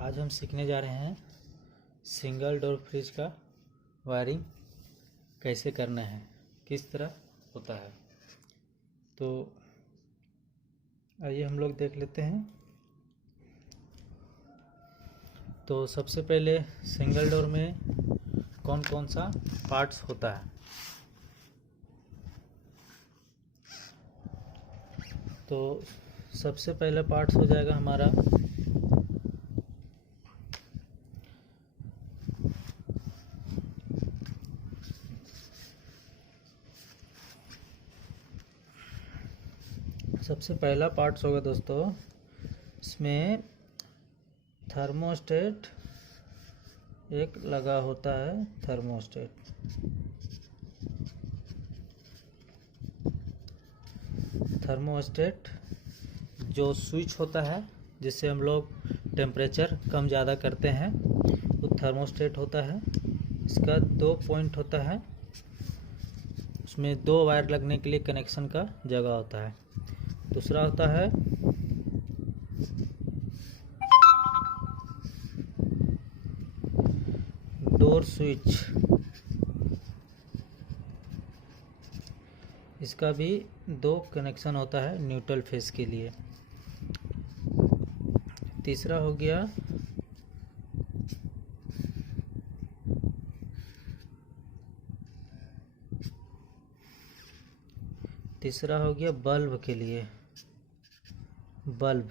आज हम सीखने जा रहे हैं सिंगल डोर फ्रिज का वायरिंग कैसे करना है, किस तरह होता है। तो आइए हम लोग देख लेते हैं। तो सबसे पहले सिंगल डोर में कौन कौन सा पार्ट्स होता है। तो सबसे पहला पार्ट्स हो जाएगा हमारा सबसे पहला पार्ट्स होगा दोस्तों, इसमें थर्मोस्टेट एक लगा होता है। थर्मोस्टेट जो स्विच होता है जिससे हम लोग टेम्परेचर कम ज़्यादा करते हैं, वो थर्मोस्टेट होता है। इसका 2 पॉइंट होता है, उसमें 2 वायर लगने के लिए कनेक्शन का जगह होता है। दूसरा होता है डोर स्विच, इसका भी 2 कनेक्शन होता है न्यूट्रल फेस के लिए। तीसरा हो गया बल्ब के लिए, बल्ब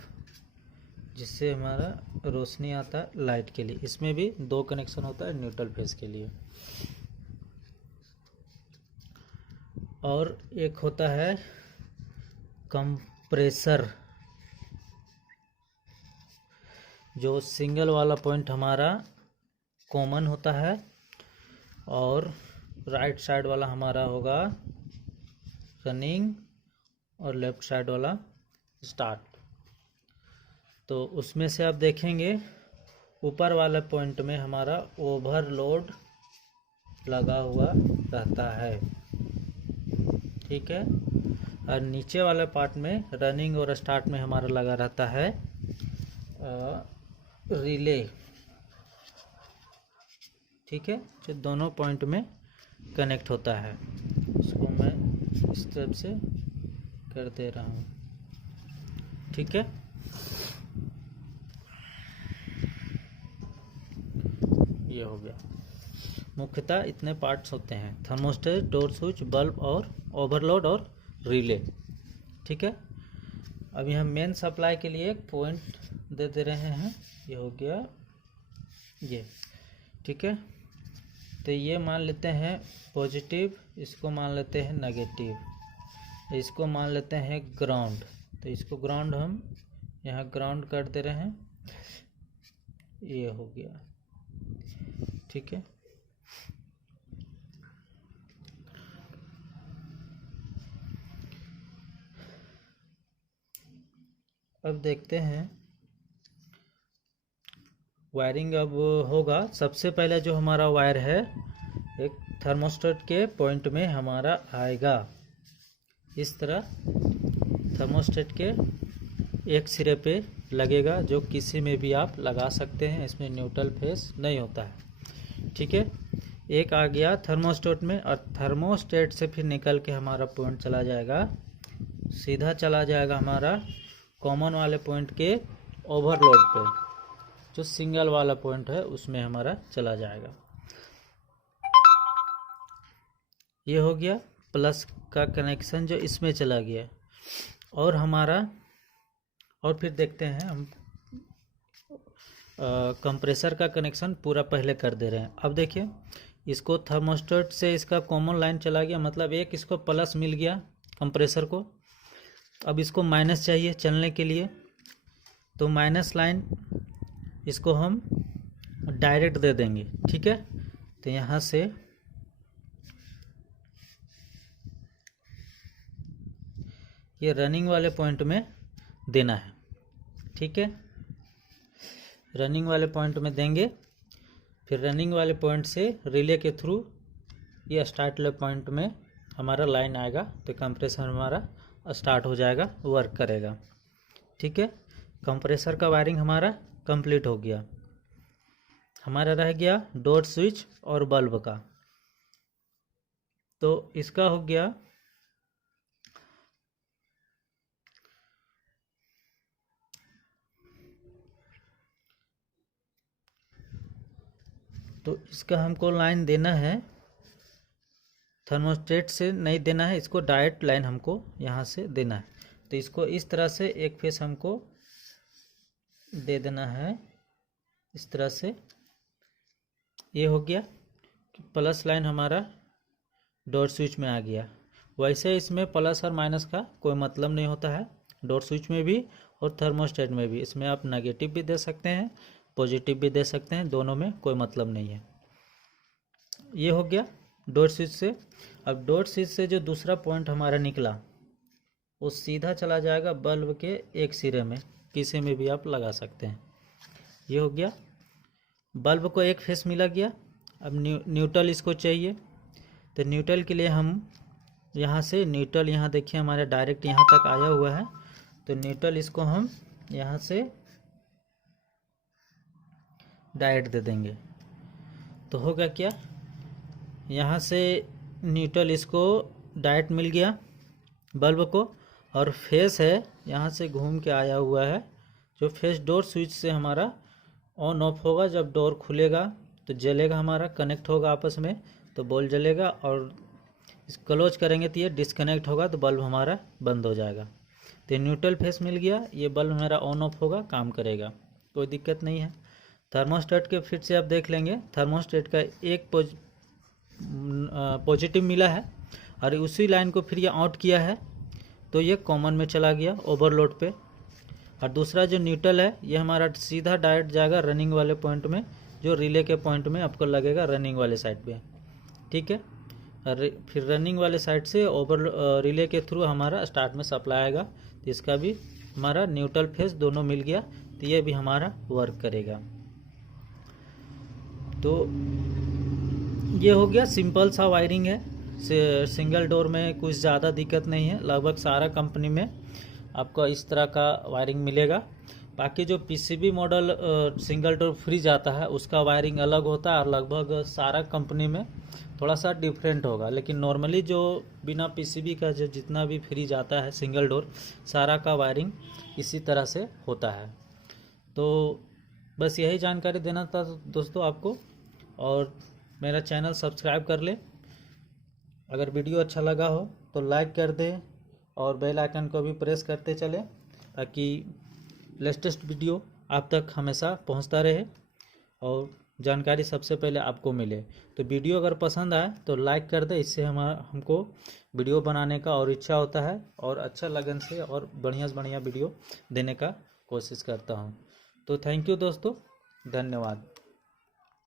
जिससे हमारा रोशनी आता है लाइट के लिए। इसमें भी 2 कनेक्शन होता है न्यूट्रल फेस के लिए। और एक होता है कंप्रेसर, जो सिंगल वाला पॉइंट हमारा कॉमन होता है और राइट साइड वाला हमारा होगा रनिंग और लेफ्ट साइड वाला स्टार्ट। तो उसमें से आप देखेंगे ऊपर वाले पॉइंट में हमारा ओवरलोड लगा हुआ रहता है, ठीक है। और नीचे वाले पार्ट में रनिंग और स्टार्ट में हमारा लगा रहता है रिले, ठीक है, जो दोनों पॉइंट में कनेक्ट होता है। उसको मैं इस तरफ से कर दे रहा हूँ, ठीक है। ये हो गया। मुख्यतः इतने पार्ट्स होते हैं: थर्मोस्टेट, डोर स्विच, बल्ब और ओवरलोड और रिले, ठीक है। अभी हम मेन सप्लाई के लिए एक पॉइंट दे रहे हैं। ये हो गया ये, ठीक है। तो ये मान लेते हैं पॉजिटिव, इसको मान लेते हैं नेगेटिव, इसको मान लेते हैं ग्राउंड। तो इसको ग्राउंड हम यहाँ ग्राउंड कर दे रहे हैं। ये हो गया, ठीक है। अब देखते हैं वायरिंग अब होगा। सबसे पहले जो हमारा वायर है एक थर्मोस्टेट के पॉइंट में हमारा आएगा इस तरह। थर्मोस्टेट के एक सिरे पे लगेगा, जो किसी में भी आप लगा सकते हैं, इसमें न्यूट्रल फेस नहीं होता है, ठीक है। एक आ गया थर्मोस्टेट में, और थर्मोस्टेट से फिर निकल के हमारा पॉइंट चला जाएगा, सीधा चला जाएगा हमारा कॉमन वाले पॉइंट के ओवरलोड पे, जो सिंगल वाला पॉइंट है उसमें हमारा चला जाएगा। ये हो गया प्लस का कनेक्शन जो इसमें चला गया। और हमारा और फिर देखते हैं हम कंप्रेसर का कनेक्शन पूरा पहले कर दे रहे हैं। अब देखिए, इसको थर्मोस्टेट से इसका कॉमन लाइन चला गया, मतलब एक इसको प्लस मिल गया कंप्रेसर को। अब इसको माइनस चाहिए चलने के लिए, तो माइनस लाइन इसको हम डायरेक्ट दे देंगे, ठीक है। तो यहाँ से ये रनिंग वाले पॉइंट में देना है, ठीक है। रनिंग वाले पॉइंट में देंगे, फिर रनिंग वाले पॉइंट से रिले के थ्रू ये स्टार्ट वाले पॉइंट में हमारा लाइन आएगा, तो कंप्रेसर हमारा स्टार्ट हो जाएगा, वर्क करेगा, ठीक है। कंप्रेसर का वायरिंग हमारा कंप्लीट हो गया। हमारा रह गया डोर स्विच और बल्ब का। तो इसका हो गया। तो इसका हमको लाइन देना है, थर्मोस्टेट से नहीं देना है, इसको डायरेक्ट लाइन हमको यहाँ से देना है। तो इसको इस तरह से एक फेस हमको दे देना है, इस तरह से। ये हो गया, प्लस लाइन हमारा डोर स्विच में आ गया। वैसे इसमें प्लस और माइनस का कोई मतलब नहीं होता है, डोर स्विच में भी और थर्मोस्टेट में भी। इसमें आप नेगेटिव भी दे सकते हैं, पॉजिटिव भी दे सकते हैं, दोनों में कोई मतलब नहीं है। ये हो गया डोर स्विच से। अब डोर स्विच से जो दूसरा पॉइंट हमारा निकला वो सीधा चला जाएगा बल्ब के एक सिरे में, किसी में भी आप लगा सकते हैं। ये हो गया, बल्ब को एक फेस मिला गया। अब न्यूट्रल इसको चाहिए, तो न्यूट्रल के लिए हम यहाँ से न्यूट्रल, यहाँ देखिए हमारे डायरेक्ट यहाँ तक आया हुआ है। तो न्यूट्रल इसको हम यहाँ से डायरेक्ट दे देंगे। तो होगा क्या, यहाँ से न्यूट्रल इसको डायरेक्ट मिल गया बल्ब को, और फेस है यहाँ से घूम के आया हुआ है। जो फेस डोर स्विच से हमारा ऑन ऑफ होगा, जब डोर खुलेगा तो जलेगा, हमारा कनेक्ट होगा आपस में, तो बल्ब जलेगा। और इस क्लोज करेंगे तो ये डिस्कनेक्ट होगा, तो बल्ब हमारा बंद हो जाएगा। तो न्यूट्रल फेस मिल गया, ये बल्ब हमारा ऑन ऑफ होगा, काम करेगा, कोई दिक्कत नहीं है। थर्मोस्टेट के फिर से आप देख लेंगे, थर्मोस्टेट का एक पॉजिटिव मिला है और उसी लाइन को फिर ये आउट किया है, तो ये कॉमन में चला गया ओवरलोड पे। और दूसरा जो न्यूट्रल है ये हमारा सीधा डायरेक्ट जाएगा रनिंग वाले पॉइंट में, जो रिले के पॉइंट में आपको लगेगा रनिंग वाले साइड पे, ठीक है। और फिर रनिंग वाले साइड से रिले के थ्रू हमारा स्टार्ट में सप्लाई आएगा। तो इसका भी हमारा न्यूट्रल फेस दोनों मिल गया, तो ये भी हमारा वर्क करेगा। तो ये हो गया, सिंपल सा वायरिंग है। सिंगल डोर में कुछ ज़्यादा दिक्कत नहीं है, लगभग सारा कंपनी में आपको इस तरह का वायरिंग मिलेगा। बाकी जो PCB model single door fridge आता है उसका वायरिंग अलग होता है, और लगभग सारा कंपनी में थोड़ा सा डिफरेंट होगा। लेकिन नॉर्मली जो बिना पीसीबी का जो जितना भी फ्रिज आता है सिंगल डोर, सारा का वायरिंग इसी तरह से होता है। तो बस यही जानकारी देना था दोस्तों आपको, और मेरा चैनल सब्सक्राइब कर ले। अगर वीडियो अच्छा लगा हो तो लाइक कर दे और बेल आइकन को भी प्रेस करते चले, ताकि लेटेस्ट वीडियो आप तक हमेशा पहुंचता रहे और जानकारी सबसे पहले आपको मिले। तो वीडियो अगर पसंद आए तो लाइक कर दे, इससे हमको वीडियो बनाने का और इच्छा होता है, और अच्छा लगन से और बढ़िया से बढ़िया वीडियो देने का कोशिश करता हूं। तो थैंक यू दोस्तों, धन्यवाद।